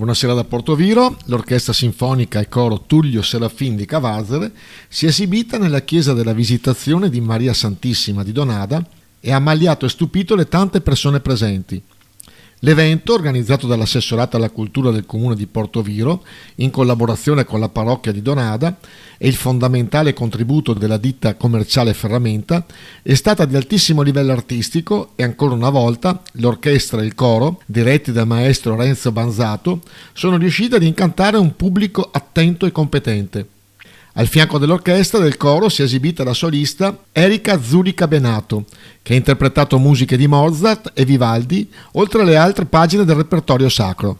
Buonasera da Portoviro. L'Orchestra Sinfonica e Coro Tullio Serafin di Cavarzere si è esibita nella chiesa della Visitazione di Maria Santissima di Donada e ha ammaliato e stupito le tante persone presenti. L'evento, organizzato dall'Assessorato alla Cultura del Comune di Portoviro, in collaborazione con la parrocchia di Donada e il fondamentale contributo della ditta commerciale Ferramenta, è stata di altissimo livello artistico e ancora una volta l'orchestra e il coro, diretti dal maestro Renzo Banzato, sono riusciti ad incantare un pubblico attento e competente. Al fianco dell'orchestra e del coro si è esibita la solista Erika Zurica Benato, che ha interpretato musiche di Mozart e Vivaldi, oltre alle altre pagine del repertorio sacro.